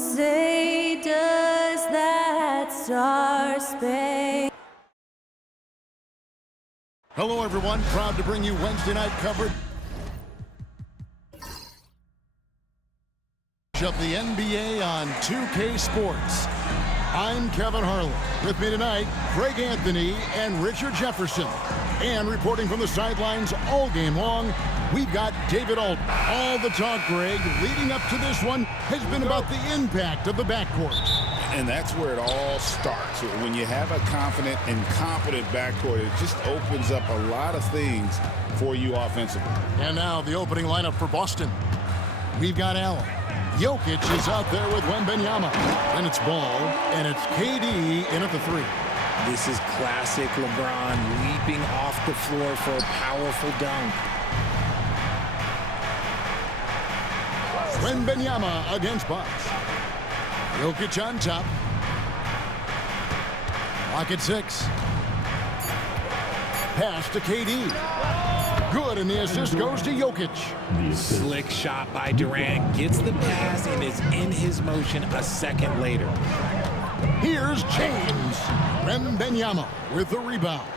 say does that star-spangled... Hello, everyone. Proud to bring you Wednesday night coverage of the NBA on 2K Sports. I'm Kevin Harlan. With me tonight, Greg Anthony and Richard Jefferson. And reporting from the sidelines all game long, we've got David Alton. All the talk, Greg, leading up to this one has been about the impact of the backcourt. And that's where it all starts. When you have a confident and competent backcourt, it just opens up a lot of things for you offensively. And now the opening lineup for Boston. We've got Allen. Jokic is out there with Wembanyama. Then it's Ball, and it's KD in at the three. This is classic LeBron leaping off the floor for a powerful dunk. Wembanyama against Bosh. Jokic on top. Lock at 6. Pass to KD. Good, and the assist goes to Jokic. Slick shot by Durant. Gets the pass and is in his motion a second later. Here's James. Wembanyama with the rebound.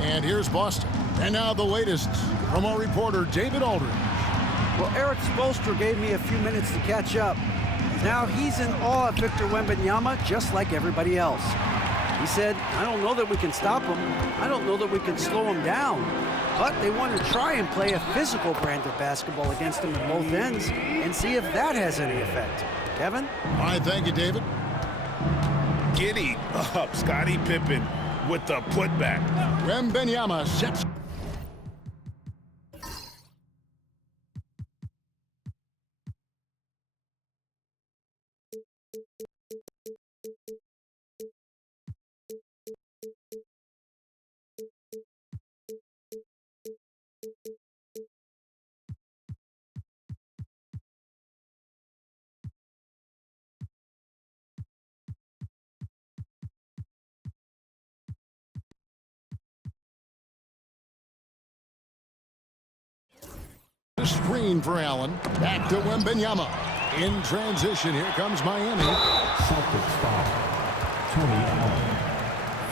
And here's Boston. And now the latest from our reporter, David Aldridge. Well, Eric Spoelstra gave me a few minutes to catch up. Now he's in awe of Victor Wembanyama, just like everybody else. He said, I don't know that we can stop him. I don't know that we can slow him down. But they want to try and play a physical brand of basketball against him at both ends and see if that has any effect. Kevin? All right, thank you, David. Giddy up, Scottie Pippen with the putback. Wembanyama sets. Screen for Allen. Back to Wembanyama. In transition, here comes Miami. Celtics foul. Tony Allen.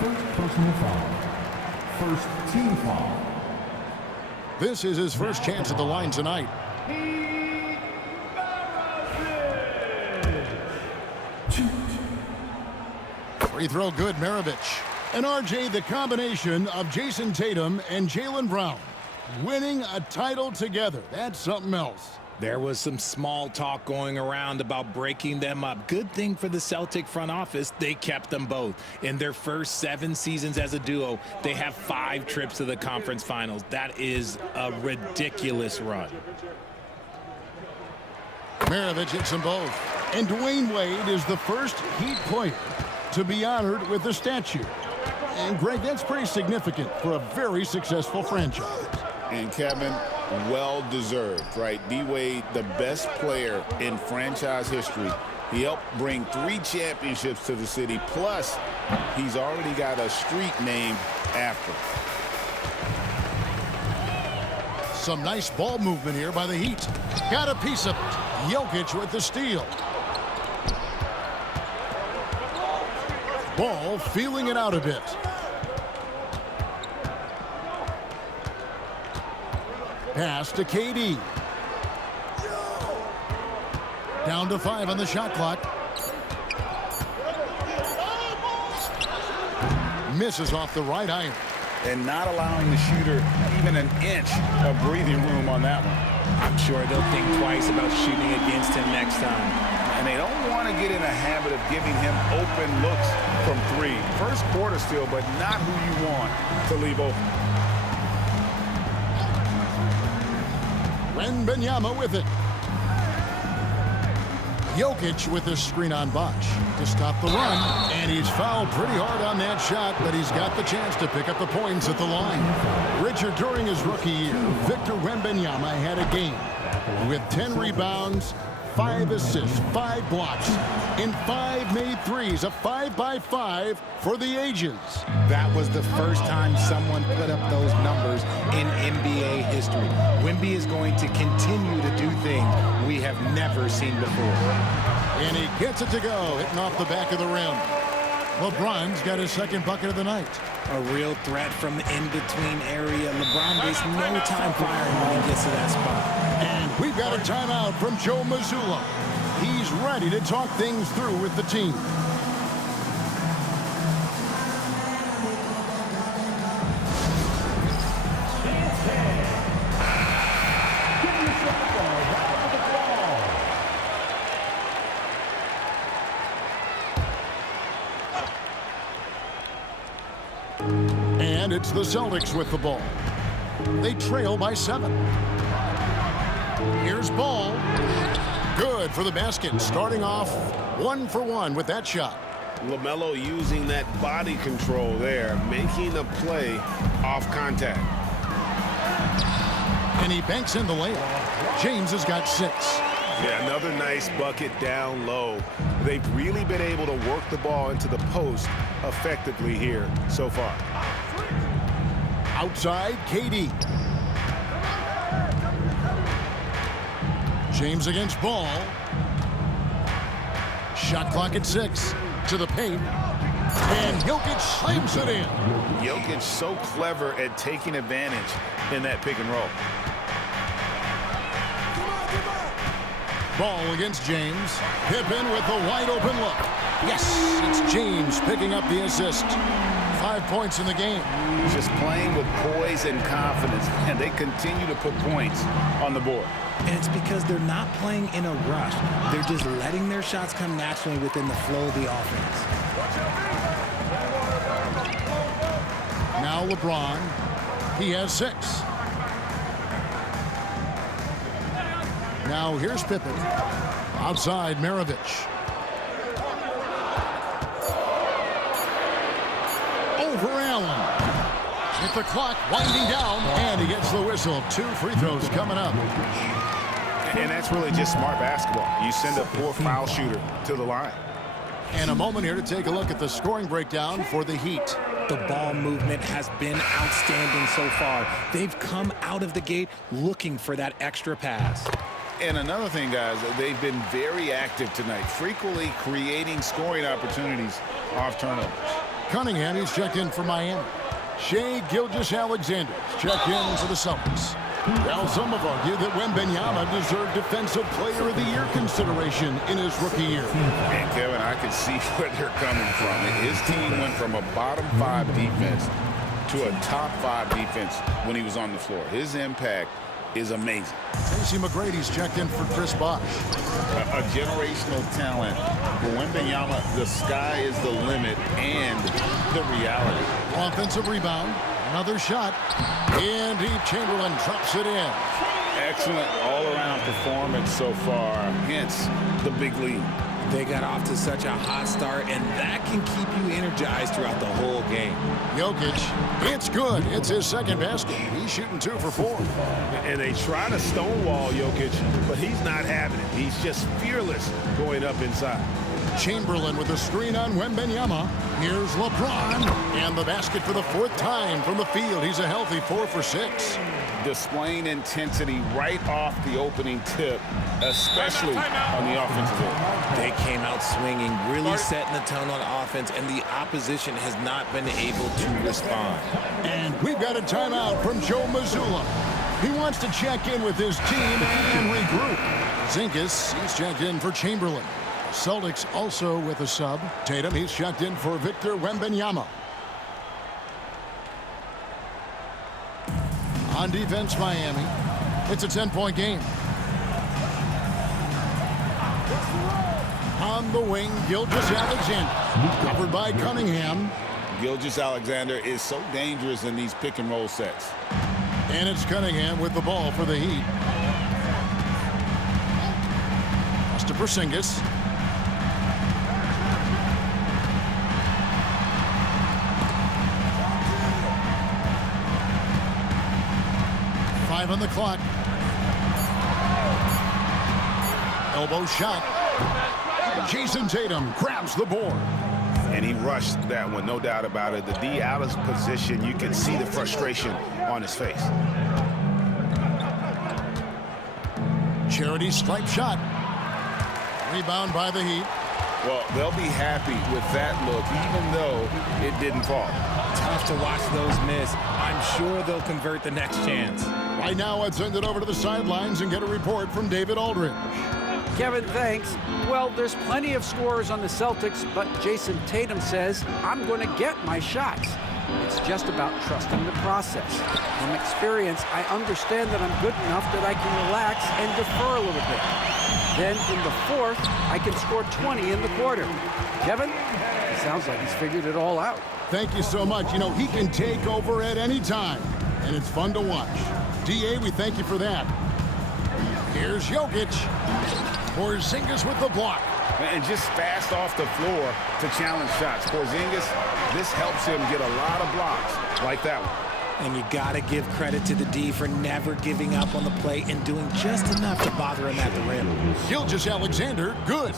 First personal foul. First team foul. This is his first chance at the line tonight. Free throw good, Maravich. And RJ, the combination of Jason Tatum and Jaylen Brown. Winning a title together. That's something else. There was some small talk going around about breaking them up. Good thing for the Celtic front office, they kept them both. In their first 7 seasons as a duo, they have 5 trips to the conference finals. That is a ridiculous run. Maravich hits them both. And Dwayne Wade is the first Heat player to be honored with a statue. And Greg, that's pretty significant for a very successful franchise. And Kevin, well-deserved, right? D-Wade, the best player in franchise history. He helped bring 3 championships to the city. Plus, he's already got a street named after him. Some nice ball movement here by the Heat. Got a piece of it. Jokic with the steal. Ball feeling it out a bit. Pass to KD. Down to 5 on the shot clock. Misses off the right iron. And not allowing the shooter even an inch of breathing room on that one. I'm sure they'll think twice about shooting against him next time. And they don't want to get in a habit of giving him open looks from 3. First quarter still, but not who you want to leave open. Wembanyama with it. Jokic with the screen on Bosh to stop the run. And he's fouled pretty hard on that shot, but he's got the chance to pick up the points at the line. Richard, during his rookie year, Victor Wembanyama had a game with 10 rebounds, 5 assists, 5 blocks, and 5 made threes. A 5-by-5 for the ages. That was the first time someone put up those numbers in NBA history. Wemby is going to continue to do things we have never seen before. And he gets it to go, hitting off the back of the rim. LeBron's got his second bucket of the night. A real threat from the in-between area. LeBron wastes no time firing when he gets to that spot. And we've got a timeout from Joe Mazzulla. He's ready to talk things through with the team. And it's the Celtics with the ball. They trail by 7. Here's Ball. Good for the basket. Starting off 1 for 1 with that shot. LaMelo using that body control there, making a play off contact. And he banks in the layup. James has got 6. Yeah, another nice bucket down low. They've really been able to work the ball into the post effectively here so far. Outside, KD. James against Ball. Shot clock at 6. To the paint. And Jokic slams it in. Jokic so clever at taking advantage in that pick and roll. Ball against James. Pippen with a wide open look. Yes, it's James picking up the assist. 5 points in the game. Just playing with poise and confidence, and they continue to put points on the board. And it's because they're not playing in a rush. They're just letting their shots come naturally within the flow of the offense. Now LeBron. He has 6. Now here's Pippen. Outside, Maravich. Over Allen. With the clock winding down, and he gets the whistle. 2 free throws coming up. And that's really just smart basketball. You send a poor foul shooter to the line. And a moment here to take a look at the scoring breakdown for the Heat. The ball movement has been outstanding so far. They've come out of the gate looking for that extra pass. And another thing, guys, they've been very active tonight, frequently creating scoring opportunities off turnovers. Cunningham, he's checked in for Miami. Shai Gilgeous-Alexander checked in for the Celtics. Now some have argued that Wembanyama deserved Defensive Player of the Year consideration in his rookie year. And Kevin, I can see where they're coming from. His team went from a bottom 5 defense to a top 5 defense when he was on the floor. His impact is amazing. Tracy McGrady's checked in for Chris Bosh. A generational talent. For Wembanyama, the sky is the limit and the reality. Offensive rebound. Another shot. And Chamberlain drops it in. Excellent all-around performance so far, hence the big lead. They got off to such a hot start, and that can keep you energized throughout the whole game. Jokic, it's good. It's his second basket. He's shooting 2 for 4. And they try to stonewall Jokic, but he's not having it. He's just fearless going up inside. Chamberlain with a screen on Wembanyama. Here's LeBron. And the basket for the 4th time from the field. He's a healthy 4 for 6. Displaying intensity right off the opening tip, especially on the offensive end. They came out swinging, really setting the tone on offense, and the opposition has not been able to respond. And we've got a timeout from Joe Mazzulla. He wants to check in with his team and regroup. Zinkas, he's checked in for Chamberlain. Celtics also with a sub. Tatum, he's checked in for Victor Wembanyama. On defense, Miami. It's a 10-point game. On the wing, Gilgeous-Alexander. Covered by Cunningham. Gilgeous-Alexander is so dangerous in these pick-and-roll sets. And it's Cunningham with the ball for the Heat. Pass to Porzingis. On the clock. Elbow shot. Jason Tatum grabs the board. And he rushed that one, no doubt about it. The D out of position, you can see the frustration on his face. Charity stripe shot. Rebound by the Heat. Well, they'll be happy with that look, even though it didn't fall. Tough to watch those miss. I'm sure they'll convert the next chance. Right now, let's send it over to the sidelines and get a report from David Aldridge. Kevin, thanks. Well, there's plenty of scorers on the Celtics, but Jason Tatum says, I'm going to get my shots. It's just about trusting the process. From experience, I understand that I'm good enough that I can relax and defer a little bit. Then in the fourth, I can score 20 in the quarter. Kevin, it sounds like he's figured it all out. Thank you so much. You know, he can take over at any time, and it's fun to watch. DA, we thank you for that. Here's Jokic. Porzingis with the block. And just fast off the floor to challenge shots. Porzingis, this helps him get a lot of blocks like that one. And you got to give credit to the D for never giving up on the play and doing just enough to bother him at the rim. Gilgeous-Alexander, good.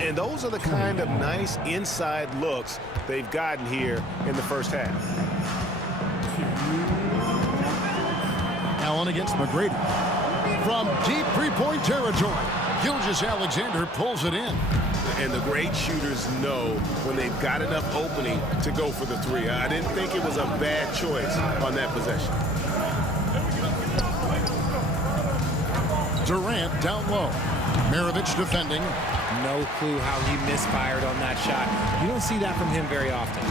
And those are the kind of nice inside looks they've gotten here in the first half. Allen against McGrady. From deep three-point territory, Gilgeous-Alexander pulls it in. And the great shooters know when they've got enough opening to go for the three. I didn't think it was a bad choice on that possession. Durant down low. Maravich defending. No clue how he misfired on that shot. You don't see that from him very often.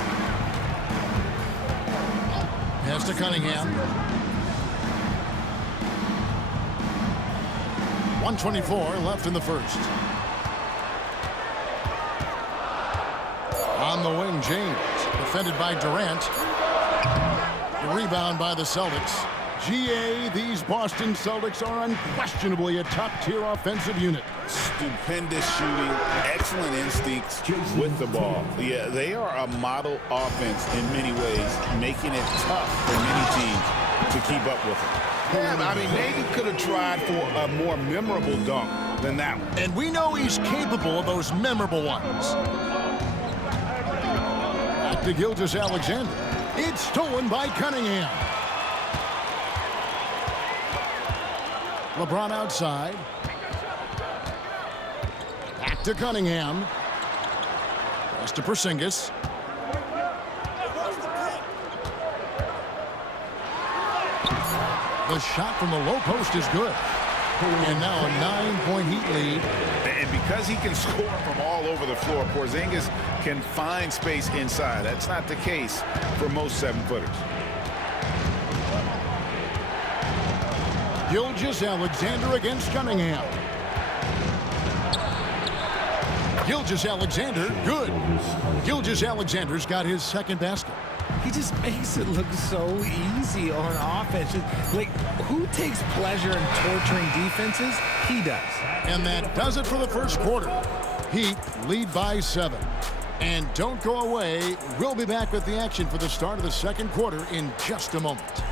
Pass to Cunningham. 1:24 left in the first. On the wing, James. Defended by Durant. The rebound by the Celtics. GA, these Boston Celtics are unquestionably a top-tier offensive unit. Stupendous shooting, excellent instincts with the ball. Yeah, they are a model offense in many ways, making it tough for many teams to keep up with it. Yeah, I mean, maybe could have tried for a more memorable dunk than that one. And we know he's capable of those memorable ones. Back to Gilgeous-Alexander. It's stolen by Cunningham. LeBron outside. Back to Cunningham. Pass to Porzingis. The shot from the low post is good. And now a 9-point Heat lead. And because he can score from all over the floor, Porzingis can find space inside. That's not the case for most 7-footers. Gilgeous-Alexander against Cunningham. Gilgeous-Alexander, good. Gilgeous-Alexander's got his second basket. He just makes it look so easy on offense. Like, who takes pleasure in torturing defenses? He does. And that does it for the first quarter. Heat lead by 7. And don't go away. We'll be back with the action for the start of the second quarter in just a moment.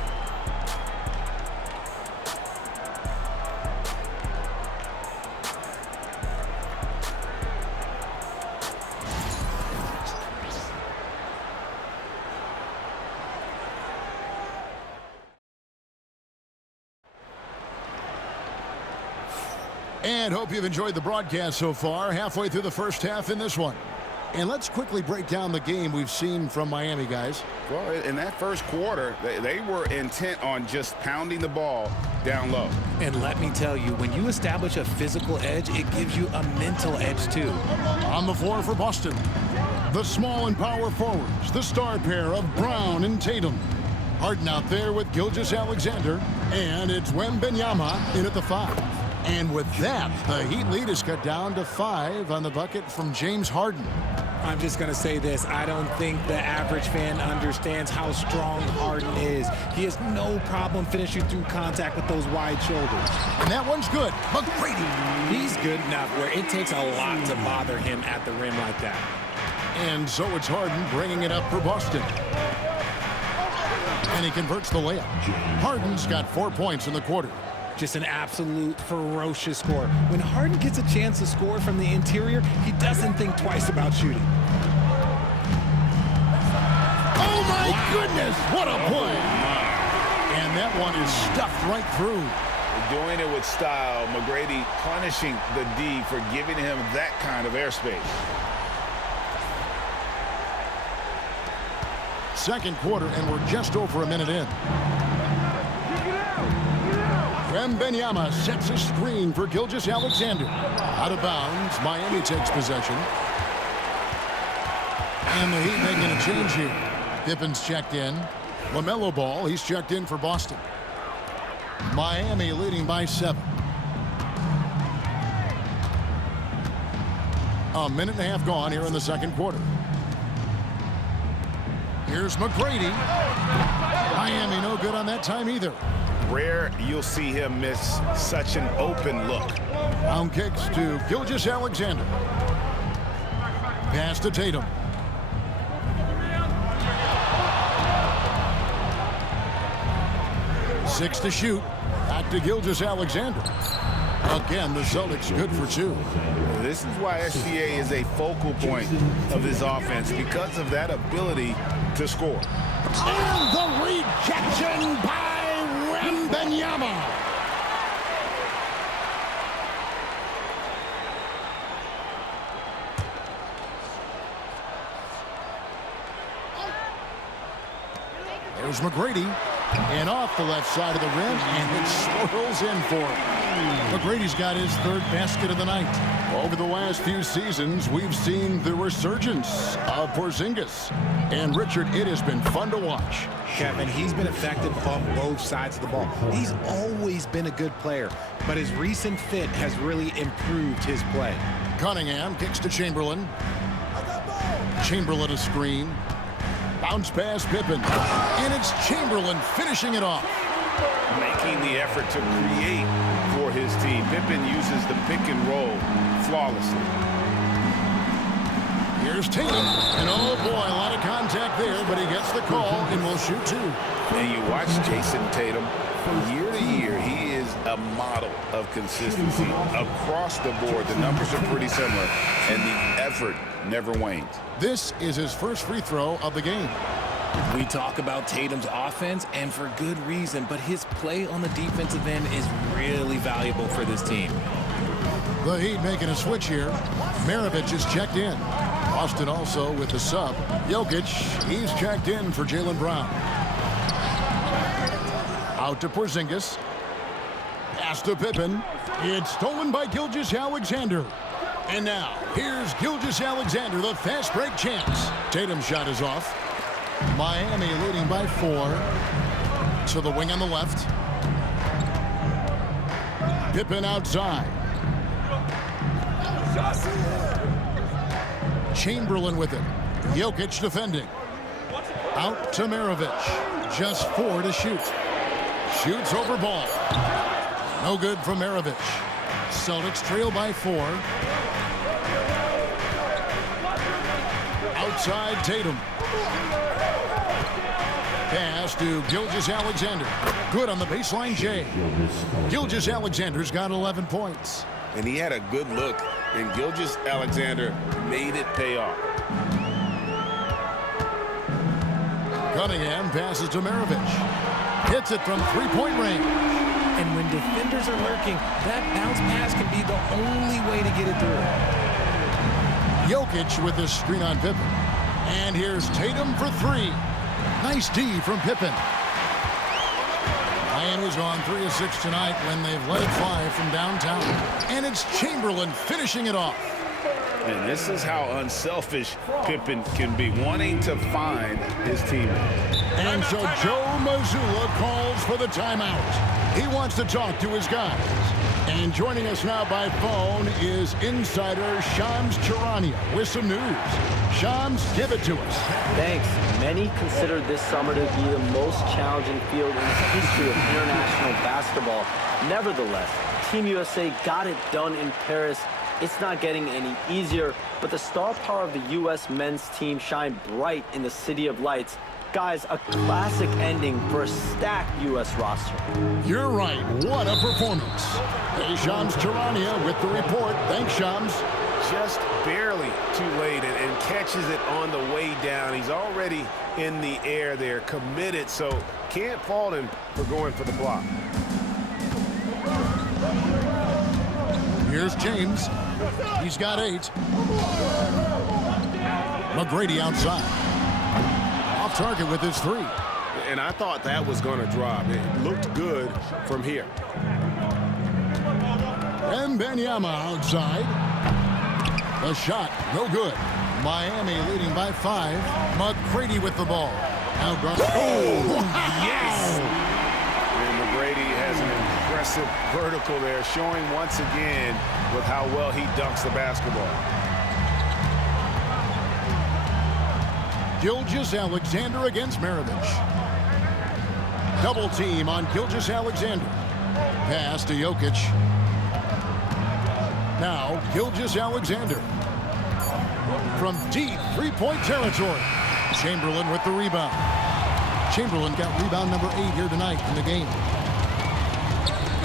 And hope you've enjoyed the broadcast so far, halfway through the first half in this one. And let's quickly break down the game we've seen from Miami, guys. Well, in that first quarter, they were intent on just pounding the ball down low. And let me tell you, when you establish a physical edge, it gives you a mental edge too. On the floor for Boston, the small and power forwards, the star pair of Brown and Tatum. Harden out there with Gilgeous-Alexander, and it's Wembanyama in at the 5. And with that, the Heat lead is cut down to 5 on the bucket from James Harden. I'm just going to say this. I don't think the average fan understands how strong Harden is. He has no problem finishing through contact with those wide shoulders. And that one's good. McGrady. He's good enough where it takes a lot to bother him at the rim like that. And so it's Harden bringing it up for Boston. And he converts the layup. Harden's got 4 points in the quarter. Just an absolute ferocious score. When Harden gets a chance to score from the interior, he doesn't think twice about shooting. Oh my goodness, what a play! And that one is stuffed right through. Doing it with style. McGrady punishing the D for giving him that kind of airspace. Second quarter, and we're just over a minute in. Wembanyama sets a screen for Gilgeous-Alexander. Out of bounds, Miami takes possession. And the Heat making a change here. Pippen's checked in. LaMelo Ball, he's checked in for Boston. Miami leading by 7. A minute and a half gone here in the second quarter. Here's McGrady. Miami no good on that time either. Rare you'll see him miss such an open look. Round kicks to Gilgeous-Alexander. Pass to Tatum. Six to shoot. Back to Gilgeous-Alexander. Again, the Celtics good for 2. This is why SGA is a focal point of this offense, because of that ability to score. And the rejection by Wembanyama. There's McGrady. And off the left side of the rim, and it swirls in for him. McGrady's got his 3rd basket of the night. Over the last few seasons, we've seen the resurgence of Porzingis. And Richard, it has been fun to watch. Kevin, he's been effective on both sides of the ball. He's always been a good player, but his recent fit has really improved his play. Cunningham kicks to Chamberlain. Chamberlain a screen. Bounce pass Pippen. And it's Chamberlain finishing it off. Making the effort to create for his team. Pippen uses the pick and roll flawlessly. Here's Tatum. And oh boy, a lot of contact there, but he gets the call and will shoot 2. And you watch Jason Tatum, year to year, he is a model of consistency. Across the board, the numbers are pretty similar, and the effort never wanes. This is his first free throw of the game. We talk about Tatum's offense, and for good reason, but his play on the defensive end is really valuable for this team. The Heat making a switch here. Maravich is checked in. Boston also with the sub. Jokic, he's checked in for Jaylen Brown. Out to Porzingis. Pass to Pippen. It's stolen by Gilgeous-Alexander. And now, here's Gilgeous-Alexander, the fast break chance. Tatum's shot is off. Miami leading by 4. To the wing on the left. Pippen outside. Chamberlain with it. Jokic defending. Out to Maravich. Just 4 to shoot. Shoots over Ball. No good from Maravich. Celtics trail by 4. Outside Tatum. Pass to Gilgeous-Alexander. Good on the baseline, Jay. Gilgeous-Alexander's got 11 points. And he had a good look, and Gilgeous-Alexander made it pay off. Cunningham passes to Maravich. Hits it from 3-point range. And when defenders are lurking, that bounce pass can be the only way to get it through. Jokic with the screen on Pippen. And here's Tatum for 3. Nice D from Pippen. Miami's gone 3 of 6 tonight when they've let it fly from downtown. And it's Chamberlain finishing it off. And this is how unselfish Pippen can be, wanting to find his teammates. And so Joe Mazzulla calls for the timeout. He wants to talk to his guys. And joining us now by phone is insider Shams Charania with some news. Shams, give it to us. Thanks. Many consider this summer to be the most challenging field in the history of international basketball. Nevertheless, Team USA got it done in Paris. It's not getting any easier, but the star power of the U.S. men's team shined bright in the City of Lights. Guys, a classic ending for a stacked U.S. roster. You're right. What a performance. Hey, Shams Charania with the report. Thanks, Shams. Just barely too late and catches it on the way down. He's already in the air there, committed, so can't fault him for going for the block. Here's James. He's got 8. McGrady outside. Off target with his 3. And I thought that was going to drop. It looked good from here. Wembanyama outside. The shot, no good. Miami leading by 5. McGrady with the ball. Now Yes! And McGrady has an impressive vertical there, showing once again with how well he dunks the basketball. Gilgeous-Alexander against Maravich. Double team on Gilgeous-Alexander. Pass to Jokic. Now Gilgeous-Alexander. From deep three-point territory. Chamberlain with the rebound. Chamberlain got rebound number 8 here tonight in the game.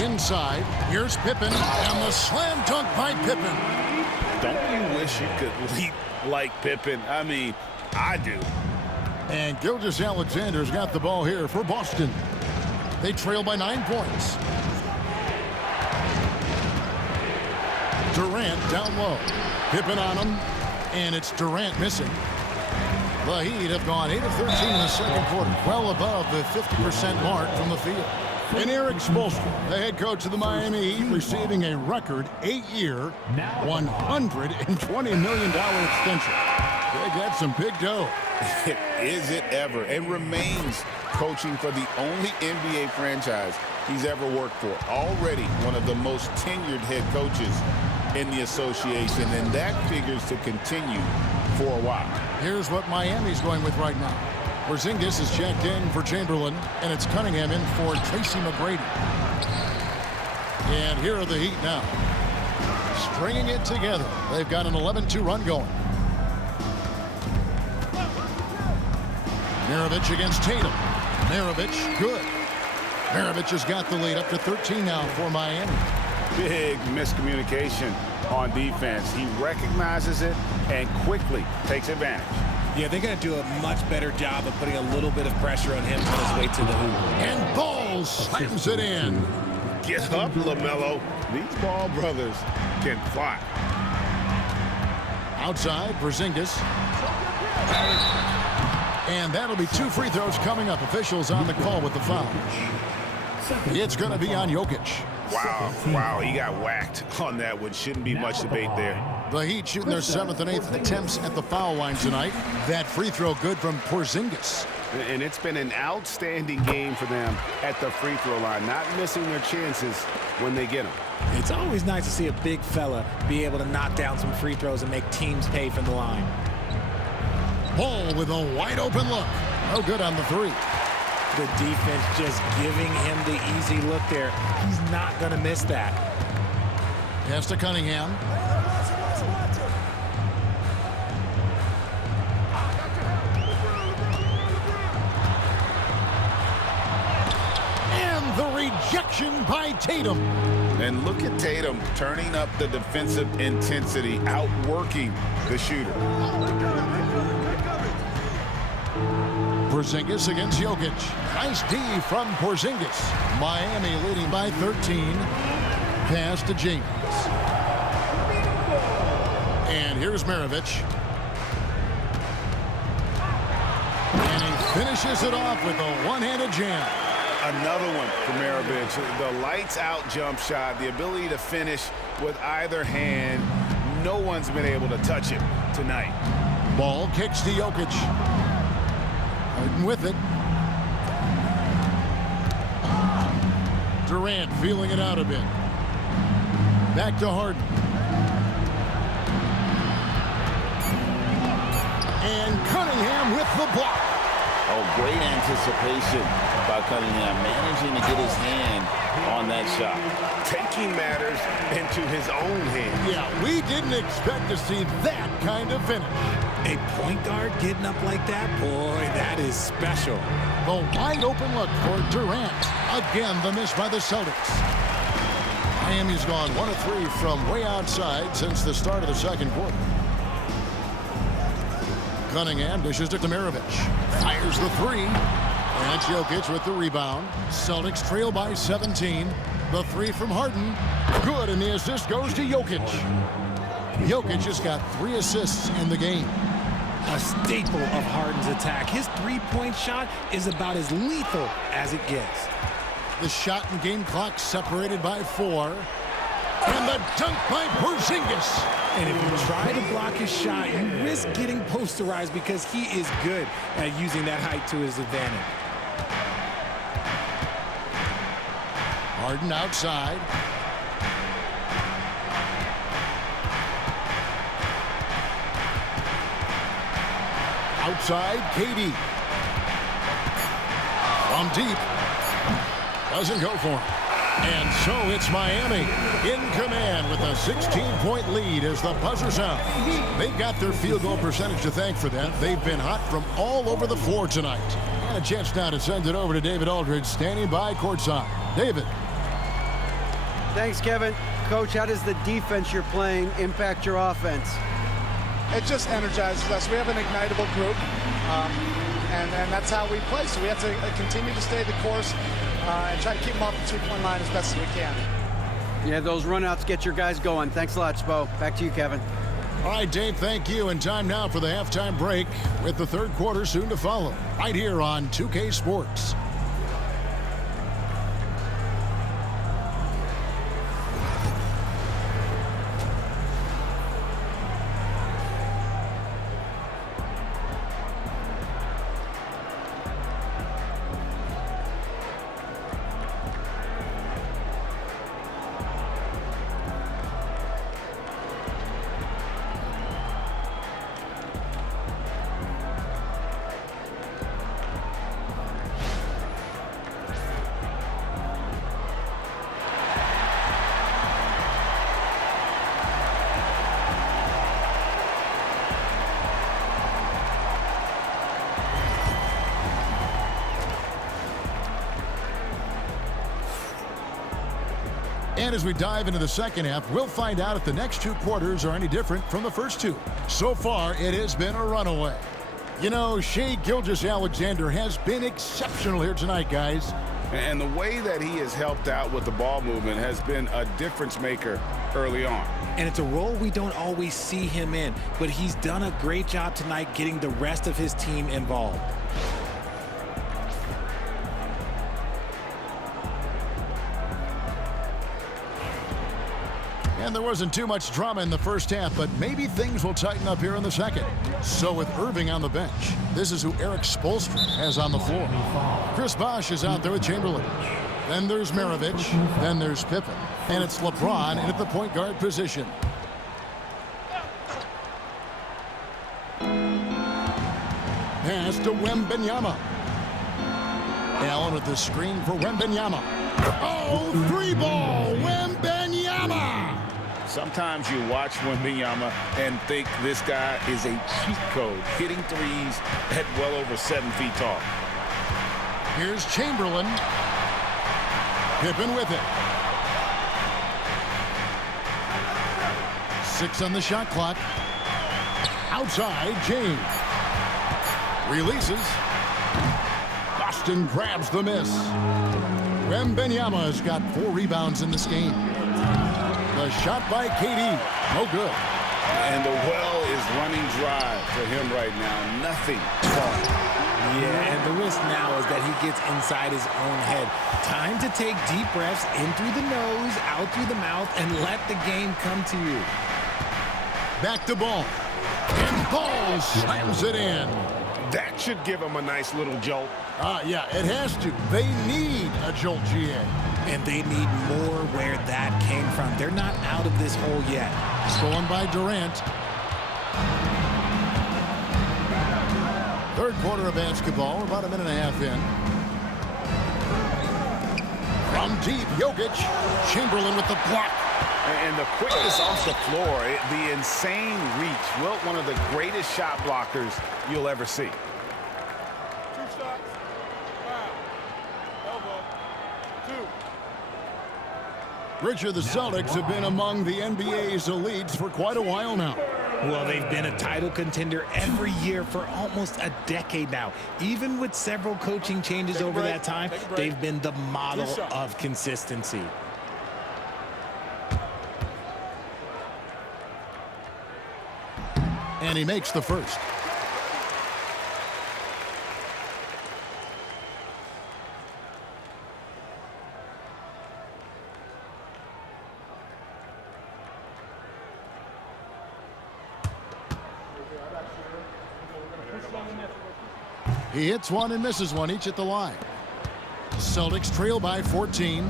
Inside, here's Pippen, and the slam dunk by Pippen. Don't you wish you could leap like Pippen? I mean, I do. And Gilgeous-Alexander's got the ball here for Boston. They trail by 9 points. Durant down low. Pippen on him, and it's Durant missing. The Heat have gone 8 of 13 in the second quarter, well above the 50% mark from the field. And Eric Spoelstra, the head coach of the Miami Heat, receiving a record 8-year, $120 million extension. They got some big dough. Is it ever? And remains coaching for the only NBA franchise he's ever worked for. Already one of the most tenured head coaches in the association, and that figures to continue for a while. Here's what Miami's going with right now. Porzingis is checked in for Chamberlain, and it's Cunningham in for Tracy McGrady. And here are the Heat now. Stringing it together. They've got an 11-2 run going. Maravich against Tatum. Maravich, good. Maravich has got the lead up to 13 now for Miami. Big miscommunication on defense. He recognizes it and quickly takes advantage. Yeah, they're going to do a much better job of putting a little bit of pressure on him on his way to the hoop. And Ball slams it in. Get up, LaMelo. These Ball brothers can fly. Outside, Porzingis. And that'll be 2 free throws coming up. Officials on the call with the foul. It's going to be on Jokic. Wow, he got whacked on that one. Shouldn't be much debate there. The Heat shooting their 7th and 8th attempts at the foul line tonight. That free throw good from Porzingis. And it's been an outstanding game for them at the free throw line, not missing their chances when they get them. It's always nice to see a big fella be able to knock down some free throws and make teams pay from the line. Ball with a wide open look. No good on the 3. The defense just giving him the easy look there. He's not going to miss that. Pass to Cunningham. And the rejection by Tatum. And look at Tatum turning up the defensive intensity, outworking the shooter. Porzingis against Jokic. Nice D from Porzingis. Miami leading by 13. Pass to James. And here's Maravich. And he finishes it off with a one-handed jam. Another one for Maravich. The lights out jump shot, the ability to finish with either hand. No one's been able to touch him tonight. Ball kicks to Jokic. Harden with it. Durant feeling it out a bit. Back to Harden. And Cunningham with the block. Oh, great anticipation by Cunningham, managing to get his hand on that shot. Taking matters into his own hands. Yeah, we didn't expect to see that kind of finish. A point guard getting up like that, boy, that is special. The wide open look for Durant. Again, the miss by the Celtics. Miami's gone 1 of 3 from way outside since the start of the second quarter. Cunningham dishes to Maravich. Fires the 3. And it's Jokic with the rebound. Celtics trail by 17. The three from Harden. Good, and the assist goes to Jokic. Jokic has got 3 assists in the game. A staple of Harden's attack. His three-point shot is about as lethal as it gets. The shot and game clock separated by 4. And the dunk by Porzingis. And if you try to block his shot, you risk getting posterized because he is good at using that height to his advantage. Harden outside. Outside, KD. From deep. Doesn't go for him. And so it's Miami in command with a 16-point lead as the buzzer sounds. They've got their field goal percentage to thank for that. They've been hot from all over the floor tonight. And a chance now to send it over to David Aldridge, standing by courtside. David. Thanks, Kevin. Coach, how does the defense you're playing impact your offense? It just energizes us. We have an ignitable group, and that's how we play. So we have to continue to stay the course and try to keep them off the three-point line as best as we can. Yeah, those runouts get your guys going. Thanks a lot, Spo. Back to you, Kevin. All right, Dave, thank you. And time now for the halftime break with the third quarter soon to follow right here on 2K Sports. And as we dive into the second half, we'll find out if the next 2 quarters are any different from the first 2. So far, it has been a runaway. You know, Shai Gilgeous-Alexander has been exceptional here tonight, guys. And the way that he has helped out with the ball movement has been a difference maker early on. And it's a role we don't always see him in, but he's done a great job tonight getting the rest of his team involved. And there wasn't too much drama in the first half, but maybe things will tighten up here in the second. So with Irving on the bench, this is who Eric Spoelstra has on the floor. Chris Bosh is out there with Chamberlain. Then there's Maravich. Then there's Pippen. And it's LeBron in at the point guard position. Pass to Wembanyama. Allen with the screen for Wembanyama. Oh, 3-ball, Wembanyama! Sometimes you watch Wembanyama and think this guy is a cheat code, hitting threes at well over 7 feet tall. Here's Chamberlain. Pippen with it. 6 on the shot clock. Outside, James. Releases. Boston grabs the miss. Wembanyama has got 4 rebounds in this game. The shot by KD. No good. And the well is running dry for him right now. Nothing falling. Yeah, and the risk now is that he gets inside his own head. Time to take deep breaths in through the nose, out through the mouth, and let the game come to you. Back to Ball. And Ball slams it in. That should give him a nice little jolt. Yeah, it has to. They need a jolt, GA. And they need more where that came from. They're not out of this hole yet. Stolen by Durant. Third quarter of basketball. We're about a minute and a half in. From deep, Jokic. Chamberlain with the block. And the quickness off the floor, the insane reach. Well, one of the greatest shot blockers you'll ever see. 2 shots. Foul. Elbow. 2. Richard, the Celtics have been among the NBA's elites for quite a while now. Well, they've been a title contender every year for almost a decade now. Even with several coaching changes over that time, they've been the model of consistency. And he makes the first. He hits one and misses one, each at the line. Celtics trail by 14.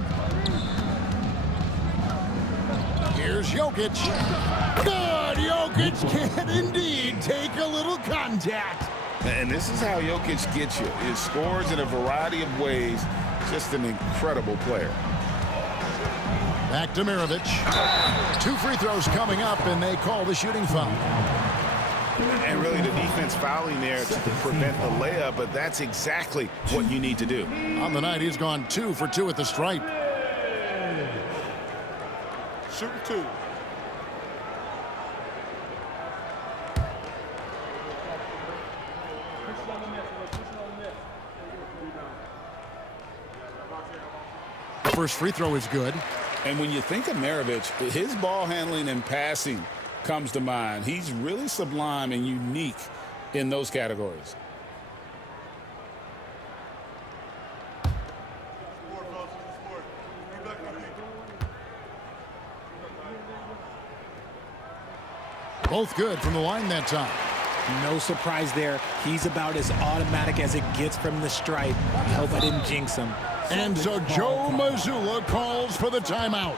Here's Jokic. Good! Jokic can indeed take a little contact. And this is how Jokic gets you. He scores in a variety of ways. Just an incredible player. Back to Mirovic. 2 free throws coming up, and they call the shooting foul. And really the defense fouling there to prevent the layup, but that's exactly what you need to do. On the night, he's gone 2 for 2 at the stripe. Shooting 2. First free throw is good. And when you think of Mirovic, his ball handling and passing comes to mind. He's really sublime and unique in those categories. Both good from the line that time. No surprise there. He's about as automatic as it gets from the stripe. I hope I didn't jinx him. And so Joe Mazzulla calls for the timeout.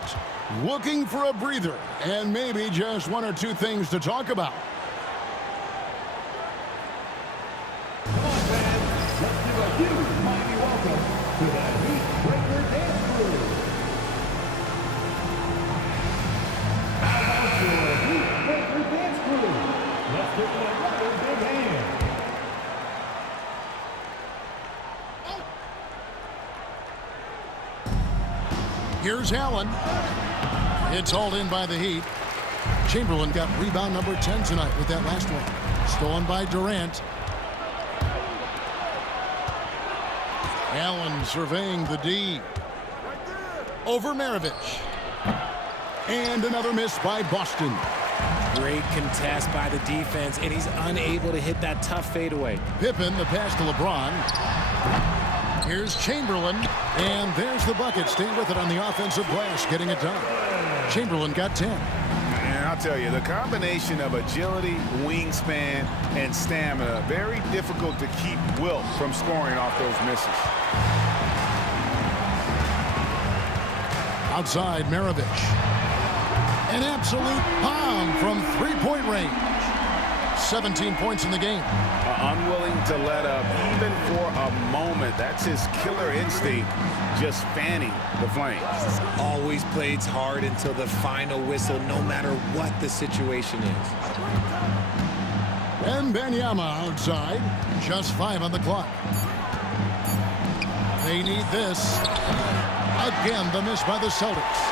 Looking for a breather and maybe just 1 or 2 things to talk about. Come on, fans. Let's give a huge mighty welcome to the Heat Breaker Dance Crew. Now for Heat Breaker Dance Crew. Let's give them another big hand. Here's Allen. It's hauled in by the Heat. Chamberlain got rebound number 10 tonight with that last one. Stolen by Durant. Allen surveying the D. Over Mirovic. And another miss by Boston. Great contest by the defense, and he's unable to hit that tough fadeaway. Pippen, the pass to LeBron. Here's Chamberlain, and there's the bucket. Staying with it on the offensive glass, getting it done. Chamberlain got 10. And I'll tell you, the combination of agility, wingspan, and stamina, very difficult to keep Wilt from scoring off those misses. Outside, Mirovic. An absolute bomb from three-point range. 17 points in the game. Unwilling to let up even for a moment. That's his killer instinct, just fanning the flames. Always plays hard until the final whistle, no matter what the situation is. And Wembanyama outside. Just 5 on the clock. They need this. Again, the miss by the Celtics.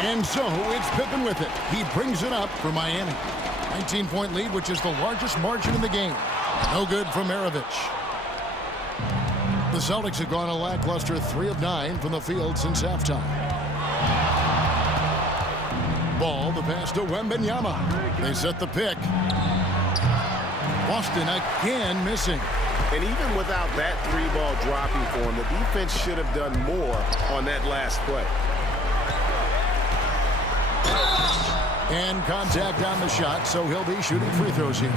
And so it's Pippen with it. He brings it up for Miami. 19-point lead, which is the largest margin in the game. No good from Mirovic. The Celtics have gone a lackluster 3 of 9 from the field since halftime. Ball, the pass to Wembanyama. They set the pick. Boston again missing. And even without that 3-ball dropping for him, the defense should have done more on that last play. And contact on the shot, so he'll be shooting free throws here.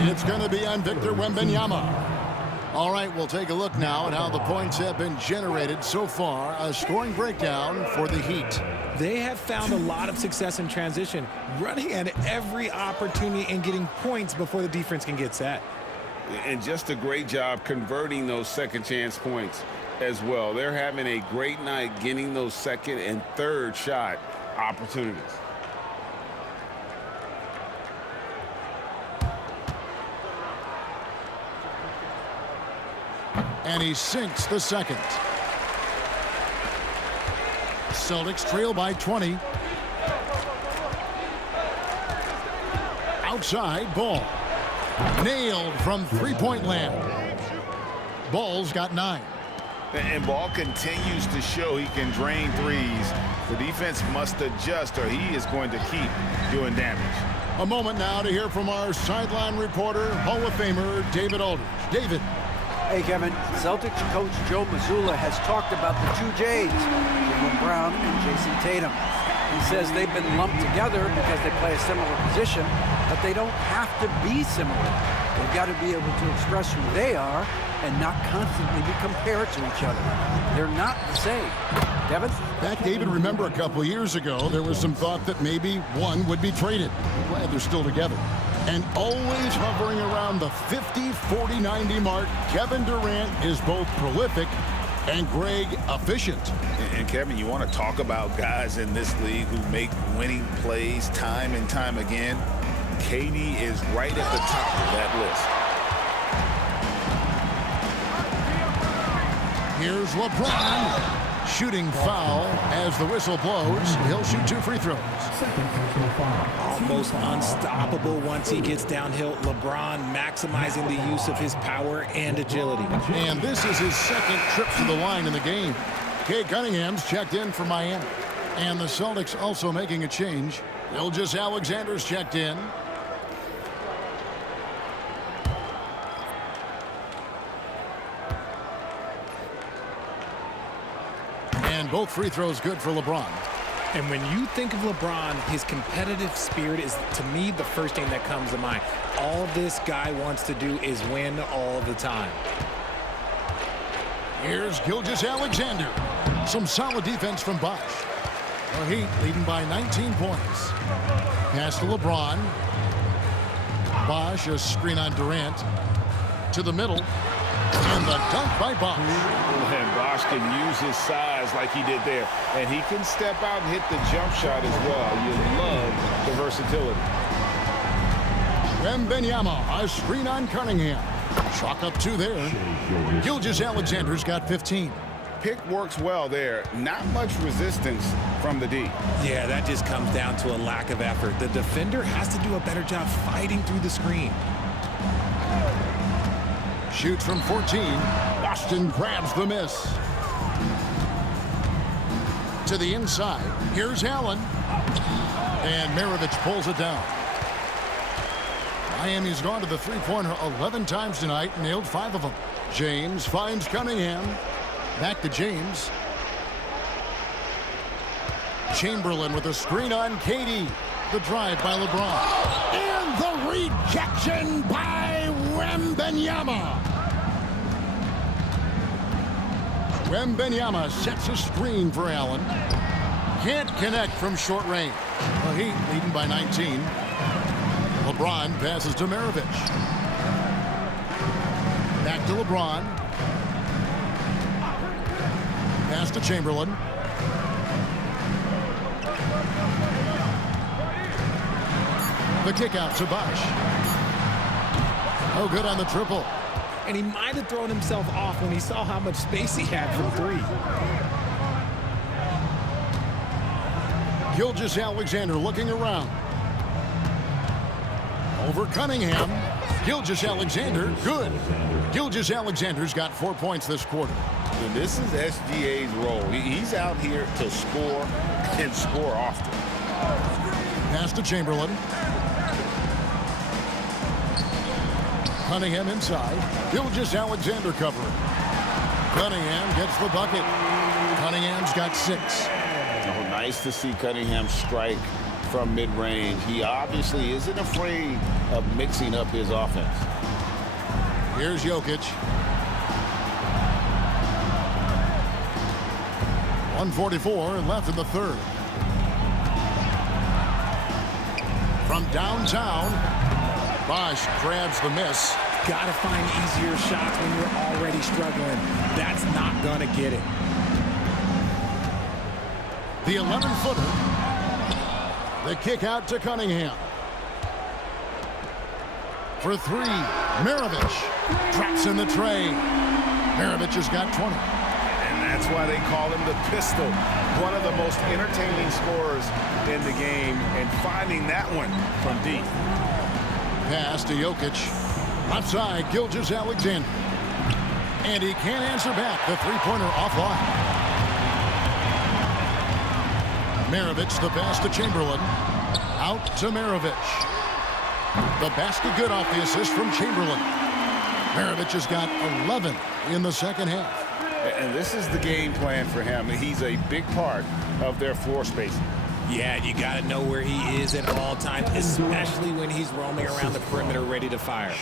It's going to be on Victor Wembanyama. All right, we'll take a look now at how the points have been generated so far. A scoring breakdown for the Heat. They have found a lot of success in transition, running at every opportunity and getting points before the defense can get set. And just a great job converting those second chance points as well. They're having a great night getting those second and third shot opportunities. And he sinks the second. Celtics trail by 20. Outside, Ball. Nailed from three-point land. Ball's got 9. And Ball continues to show he can drain threes. The defense must adjust or he is going to keep doing damage. A moment now to hear from our sideline reporter, Hall of Famer David Aldridge. David. Hey, Kevin. Celtics coach Joe Mazzulla has talked about the two J's, Jaylen Brown and Jason Tatum. He says they've been lumped together because they play a similar position, but they don't have to be similar. They've got to be able to express who they are and not constantly be compared to each other. They're not the same. Devin? Back, David, remember a couple years ago, there was some thought that maybe one would be traded. I'm glad they're still together. And always hovering around the 50, 40, 90 mark, Kevin Durant is both prolific and Greg efficient. And Kevin, you want to talk about guys in this league who make winning plays time and time again. KD is right at the top of that list. Here's LeBron. Shooting foul as the whistle blows. He'll shoot 2 free throws. Almost unstoppable once he gets downhill. LeBron maximizing the use of his power and agility. And this is his second trip to the line in the game. Kay Cunningham's checked in for Miami. And the Celtics also making a change. Gilgeous Alexander's checked in. And both free throws good for LeBron. And when you think of LeBron, his competitive spirit is, to me, the first thing that comes to mind. All this guy wants to do is win all the time. Here's Gilgeous Alexander. Some solid defense from Bosch. The Heat leading by 19 points. Pass to LeBron. Bosch, a screen on Durant. To the middle. And the dunk by Bosch. And Bosch can use his size like he did there. And he can step out and hit the jump shot as well. You love the versatility. Wembanyama, a screen on Cunningham. Chalk up 2 there. Gilgeous Alexander's got 15. Pick works well there. Not much resistance from the D. Yeah, that just comes down to a lack of effort. The defender has to do a better job fighting through the screen. Shoots from 14. Boston grabs the miss. To the inside. Here's Allen. And Maravich pulls it down. Miami's gone to the three-pointer 11 times tonight, nailed 5 of them. James finds Cunningham. Back to James. Chamberlain with a screen on KD. The drive by LeBron. And the rejection by Wembanyama. Wembanyama sets a screen for Allen. Can't connect from short range. The Heat leading by 19. LeBron passes to Maravich. Back to LeBron. Pass to Chamberlain. The kick out to Bosch. Oh, good on the triple. And he might have thrown himself off when he saw how much space he had from 3. Gilgeous Alexander looking around. Over Cunningham. Gilgeous Alexander, good. Gilgeous Alexander's got 4 points this quarter. And this is SGA's role. He's out here to score and score often. Pass to Chamberlain. Cunningham inside. Gilgeous Alexander covering. Cunningham gets the bucket. Cunningham's got 6. Oh, nice to see Cunningham strike from mid-range. He obviously isn't afraid of mixing up his offense. Here's Jokic. 1:44 left in the third. From downtown, Bosch grabs the miss. Gotta find easier shots when you're already struggling. That's not gonna get it. The 11-footer. The kick out to Cunningham. For 3, Maravich traps in the tray. Maravich has got 20. And that's why they call him the pistol. One of the most entertaining scorers in the game, and finding that one from deep. Pass to Jokic. Left side, Gilgeous Alexander. And he can't answer back. The three-pointer offline. Maravich, the pass to Chamberlain. Out to Maravich. The basket good off the assist from Chamberlain. Maravich has got 11 in the second half. And this is the game plan for him. He's a big part of their floor spacing. Yeah, you got to know where he is at all times, especially when he's roaming around the perimeter ready to fire.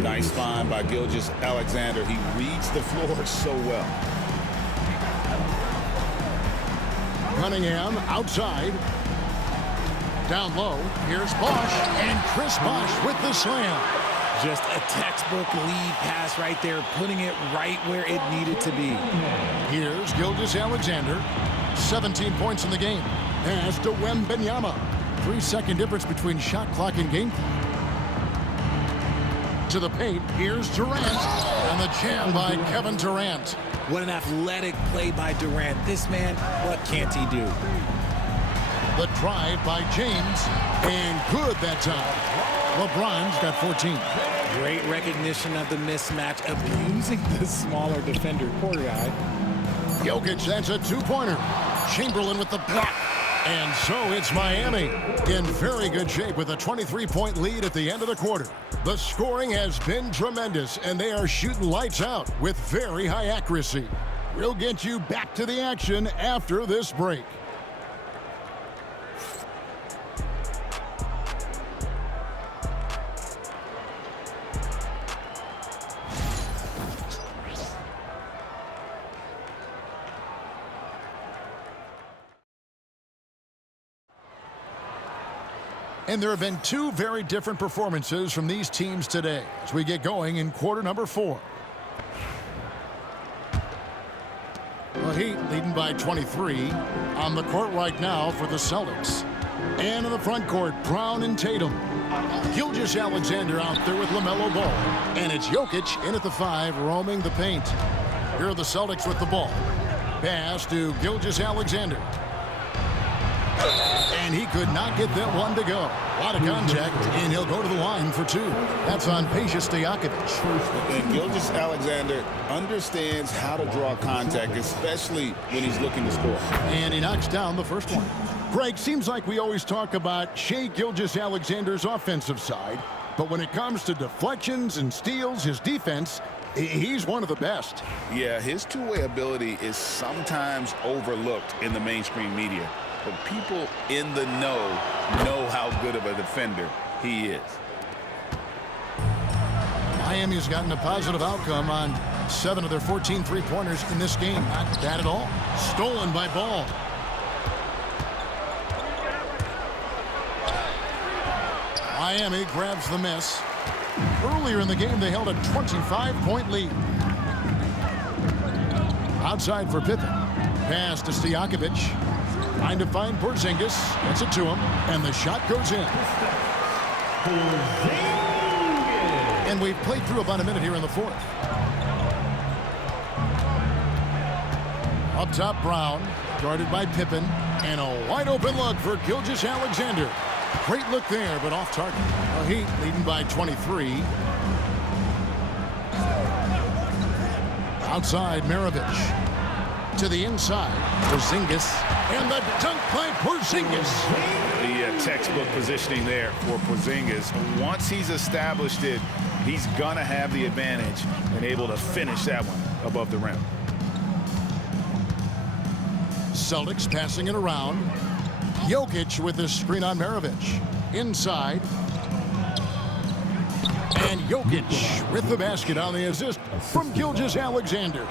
Nice find by Gilgeous-Alexander. He reads the floor so well. Cunningham outside. Down low. Here's Bosch. And Chris Bosch with the slam. Just a textbook lead pass right there, putting it right where it needed to be. Here's Gilgeous-Alexander. 17 points in the game. Pass to Wembanyama. 3-second difference between shot clock and game clock. To the paint. Here's Durant. And the jam by Kevin Durant. What an athletic play by Durant. This man, what can't he do? The drive by James. And good that time. LeBron's got 14. Great recognition of the mismatch, abusing the smaller defender. Poor guy. Jokic, that's a two-pointer. Chamberlain with the block. And so it's Miami in very good shape with a 23-point lead at the end of the quarter. The scoring has been tremendous, and they are shooting lights out with very high accuracy. We'll get you back to the action after this break. And there have been two very different performances from these teams today as we get going in quarter number 4. The Heat leading by 23 on the court right now for the Celtics. And in the front court, Brown and Tatum. Gilgeous-Alexander out there with LaMelo Ball. And it's Jokic in at the 5, roaming the paint. Here are the Celtics with the ball. Pass to Gilgeous-Alexander. And he could not get that one to go. A lot of contact, and he'll go to the line for 2. That's on Stojakovic. And Gilgeous-Alexander understands how to draw contact, especially when he's looking to score. And he knocks down the first one. Greg, seems like we always talk about Shai Gilgeous-Alexander's offensive side, but when it comes to deflections and steals, his defense, he's one of the best. Yeah, his two-way ability is sometimes overlooked in the mainstream media. But people in the know how good of a defender he is. Miami's gotten a positive outcome on 7 of their 14 three-pointers in this game. Not bad at all. Stolen by Ball. Miami grabs the miss. Earlier in the game, they held a 25-point lead. Outside for Pippen. Pass to Stojakovic. Trying to find Porzingis. Gets it to him. And the shot goes in. And we've played through about a minute here in the fourth. Up top, Brown. Guarded by Pippen. And a wide open look for Gilgeous-Alexander. Great look there, but off target. The Heat leading by 23. Outside, Maravich. To the inside, Porzingis, and the dunk by Porzingis. The textbook positioning there for Porzingis. Once he's established it, he's going to have the advantage and able to finish that one above the rim. Celtics passing it around. Jokic with the screen on Maravich. Inside. And Jokic with the basket on the assist from Gilgeous-Alexander.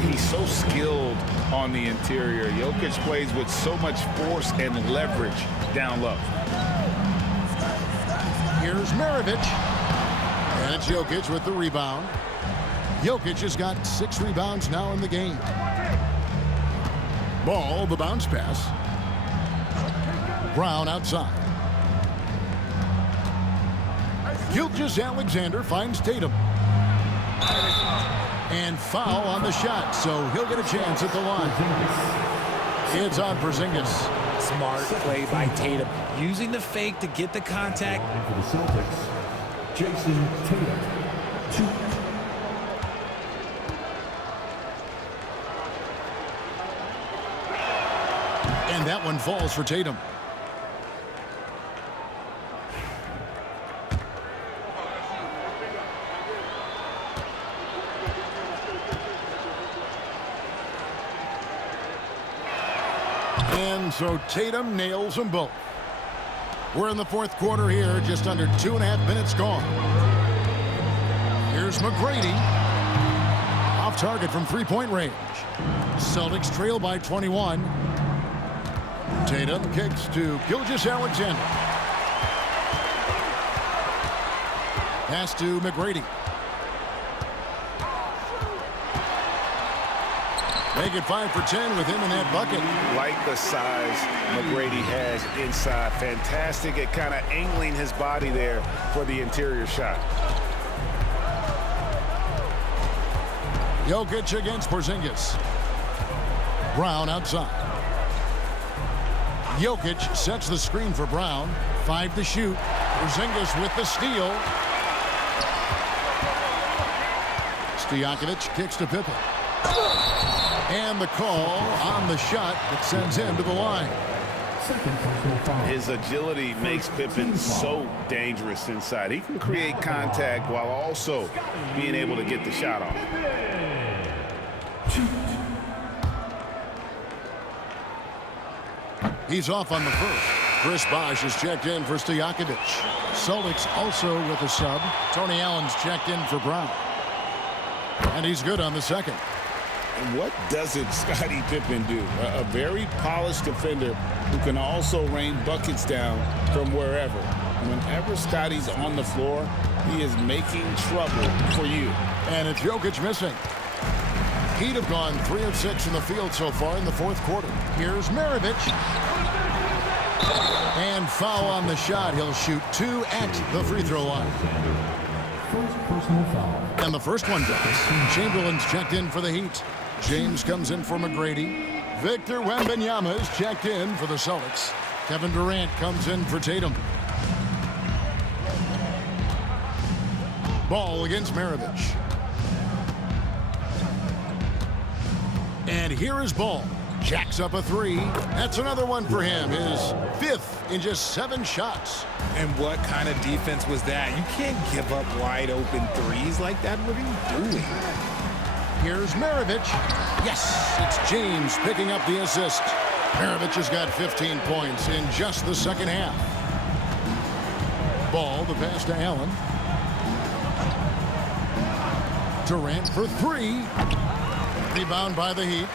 He's so skilled on the interior. Jokic plays with so much force and leverage down low. Here's Maravich. And it's Jokic with the rebound. Jokic has got 6 rebounds now in the game. Ball, the bounce pass. Brown outside. Gilgeous-Alexander finds Tatum. And foul on the shot, so he'll get a chance at the line. It's on Porzingis. Smart play by Tatum, using the fake to get the contact. And for the Celtics, Jason Tatum, 2. And that one falls for Tatum. And so Tatum nails them both. We're in the fourth quarter here, just under 2.5 minutes gone. Here's McGrady. Off target from three-point range. Celtics trail by 21. Tatum kicks to Gilgeous-Alexander. Pass to McGrady. Make it 5 for 10 with him in that bucket. Like the size McGrady has inside. Fantastic at kind of angling his body there for the interior shot. Jokic against Porzingis. Brown outside. Jokic sets the screen for Brown. 5 to shoot. Porzingis with the steal. Stojakovic kicks to Pippen. And the call on the shot that sends him to the line. His agility makes Pippen so dangerous inside. He can create contact while also being able to get the shot off. He's off on the first. Chris Bosh is checked in for Stojakovic. Celtics also with a sub. Tony Allen's checked in for Brown. And he's good on the second. And what doesn't Scottie Pippen do? A very polished defender who can also rain buckets down from wherever. Whenever Scottie's on the floor, he is making trouble for you. And it's Jokic missing. He'd have gone 3 of 6 in the field so far in the fourth quarter. Here's Maravich. And foul on the shot. He'll shoot 2 at the free throw line. First personal foul. And the first one goes. Chamberlain's checked in for the Heat. James comes in for McGrady. Victor Wembanyama is checked in for the Celtics. Kevin Durant comes in for Tatum. Ball against Maravich. And here is Ball. Jacks up a 3. That's another one for him. His 5th in just 7 shots. And what kind of defense was that? You can't give up wide open threes like that. What are you doing? Here's Maravich. Yes, it's James picking up the assist. Maravich has got 15 points in just the second half. Ball, the pass to Allen. Durant for 3. Rebound by the Heat.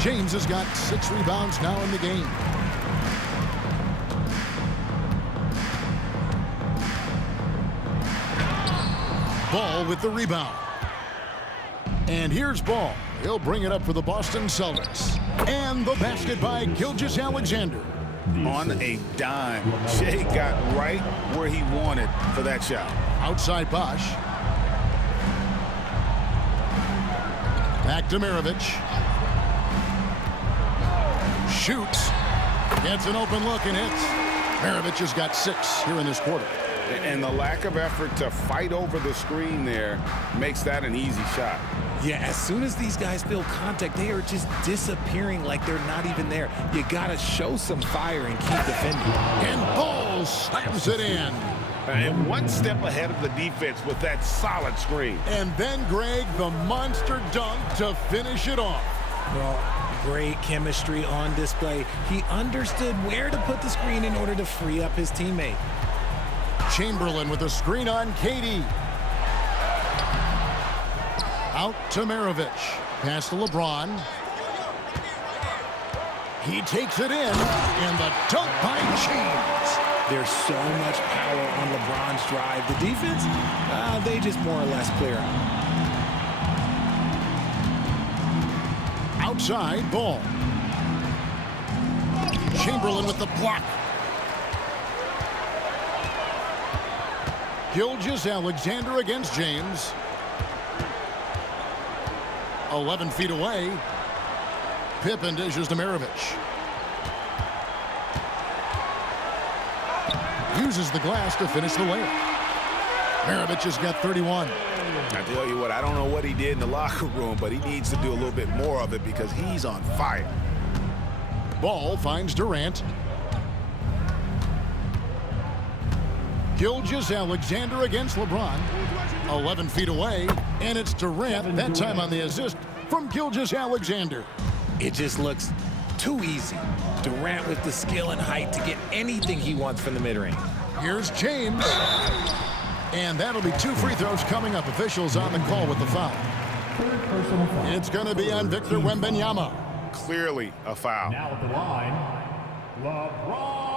James has got 6 rebounds now in the game. Ball with the rebound. And here's Ball. He'll bring it up for the Boston Celtics. And the basket by Gilgeous-Alexander. On a dime. Shea got right where he wanted for that shot. Outside Bosh. Back to Maravich. Shoots. Gets an open look and hits. Maravich has got 6 here in this quarter. And the lack of effort to fight over the screen there makes that an easy shot. Yeah, as soon as these guys feel contact, they are just disappearing like they're not even there. You got to show some fire and keep defending. And Ball slams it in. And one step ahead of the defense with that solid screen. And then, Greg, the monster dunk to finish it off. Well, great chemistry on display. He understood where to put the screen in order to free up his teammate. Chamberlain with a screen on KD. Out to Maravich. Pass to LeBron. He takes it in. And the dunk by James. There's so much power on LeBron's drive. The defense, they just more or less clear out. Outside, Ball. Chamberlain with the block. Gilgeous-Alexander against James. 11 feet away. Pippen dishes to Maravich. Uses the glass to finish the layup. Maravich has got 31. I tell you what, I don't know what he did in the locker room, but he needs to do a little bit more of it because he's on fire. Ball finds Durant. Gilgeous-Alexander against LeBron. 11 feet away, and it's Durant, that time on the assist from Gilgeous-Alexander. It just looks Too easy. Durant with the skill and height to get anything he wants from the mid-range. Here's James. And that'll be 2 free throws coming up. Officials on the call with the foul. It's going to be on Victor Wembanyama. Clearly a foul. Now at the line, LeBron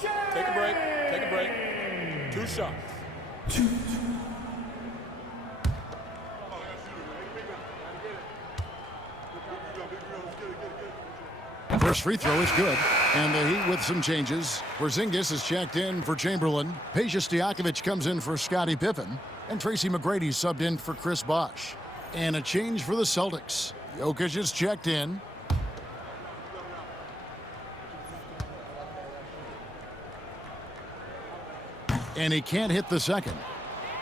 James. Take a break. Take a break. 2 shots. First free throw is good. And the Heat with some changes. Porzingis is checked in for Chamberlain. Peja Stojakovic comes in for Scottie Pippen. And Tracy McGrady subbed in for Chris Bosh. And a change for the Celtics. Jokic is checked in. And he can't hit the second.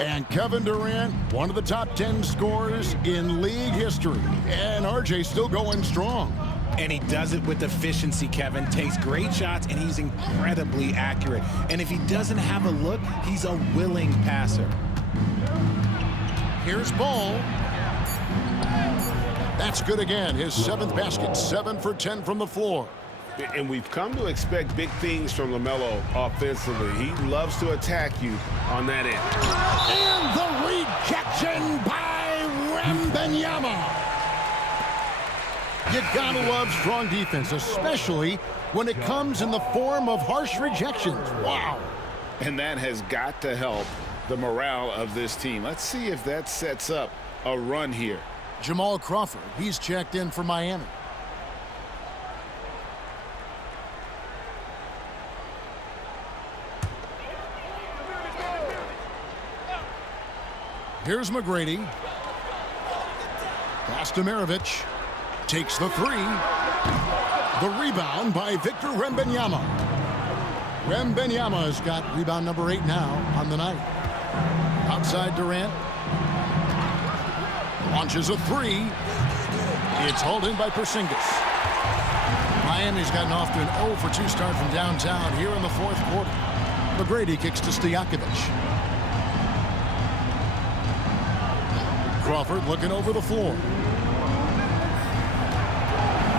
And Kevin Durant, one of the top 10 scorers in league history. And RJ still going strong. And he does it with efficiency, Kevin. Takes great shots, and he's incredibly accurate. And if he doesn't have a look, he's a willing passer. Here's Ball. That's good again. His 7th basket, 7 for 10 from the floor. And we've come to expect big things from LaMelo offensively. He loves to attack you on that end. And the rejection by Wembanyama. You gotta love strong defense, especially when it comes in the form of harsh rejections. Wow. And that has got to help the morale of this team. Let's see if that sets up a run here. Jamal Crawford, he's checked in for Miami. Here's McGrady. Pass to Maravich. Takes the 3. The rebound by Victor Wembanyama. Wembanyama has got rebound number 8 now on the night. Outside Durant. Launches a 3. It's hauled in by Porzingis. Miami's gotten off to an 0 for 2 start from downtown here in the 4th quarter. McGrady kicks to Stojakovic. Crawford looking over the floor.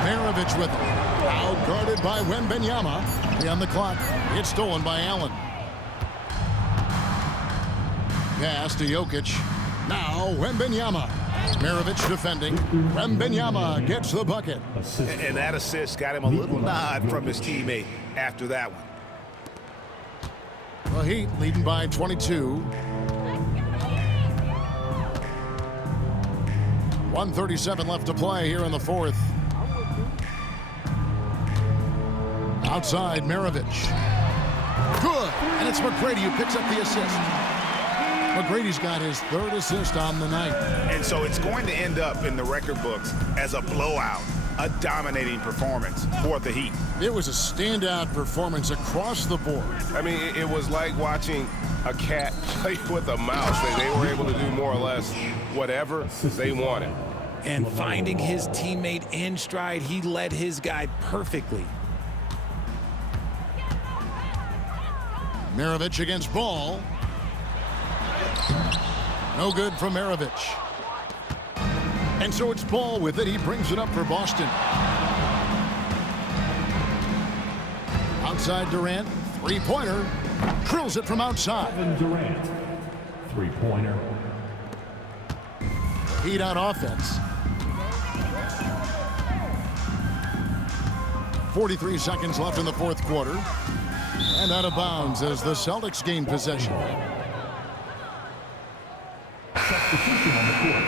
Maravich with him. Out guarded by Wembanyama. On the clock. It's stolen by Allen. Pass to Jokic. Now Wembanyama. Maravich defending. Wembanyama gets the bucket. And that assist got him a little nod from his teammate after that one. The Heat leading by 22. 1:37 left to play here in the 4th. Outside, Maravich. Good. And it's McGrady who picks up the assist. McGrady's got his 3rd assist on the night. And so it's going to end up in the record books as a blowout, a dominating performance for the Heat. It was a standout performance across the board. I mean, it was like watching a cat play with a mouse. They were able to do more or less whatever they wanted. And finding his teammate in stride, he led his guy perfectly. Maravich against Ball. No good from Maravich. And so it's Ball with it. He brings it up for Boston. Outside Durant. 3-pointer. Drills it from outside. Kevin Durant. 3-pointer. Heat out offense. 43 seconds left in the 4th quarter. And out of bounds as the Celtics gain possession. Substitution on the court.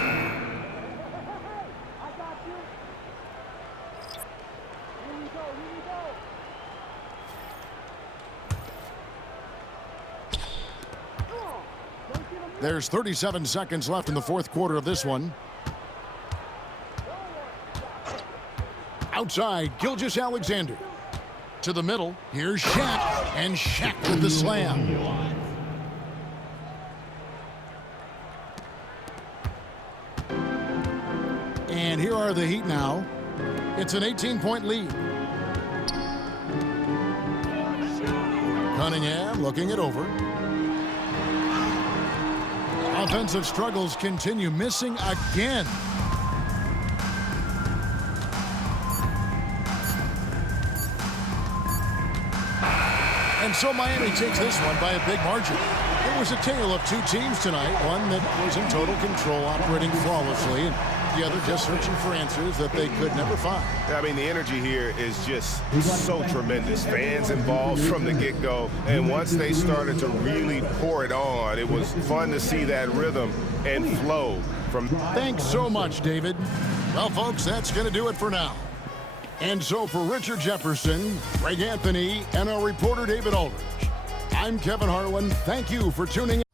There's 37 seconds left in the 4th quarter of this one. Outside, Gilgeous-Alexander. To the middle, here's Shaq. And Shaq with the slam. And here are the Heat now. It's an 18-point lead. Cunningham looking it over. Offensive struggles continue, missing again. And so Miami takes this one by a big margin. It was a tale of two teams tonight, one that was in total control, operating flawlessly, and the other just searching for answers that they could never find. I mean, the energy here is just so tremendous. Fans involved from the get-go, and once they started to really pour it on, it was fun to see that rhythm and flow from. Thanks so much, David. Well, folks, that's going to do it for now. And so for Richard Jefferson, Greg Anthony, and our reporter David Aldridge, I'm Kevin Harlan. Thank you for tuning in.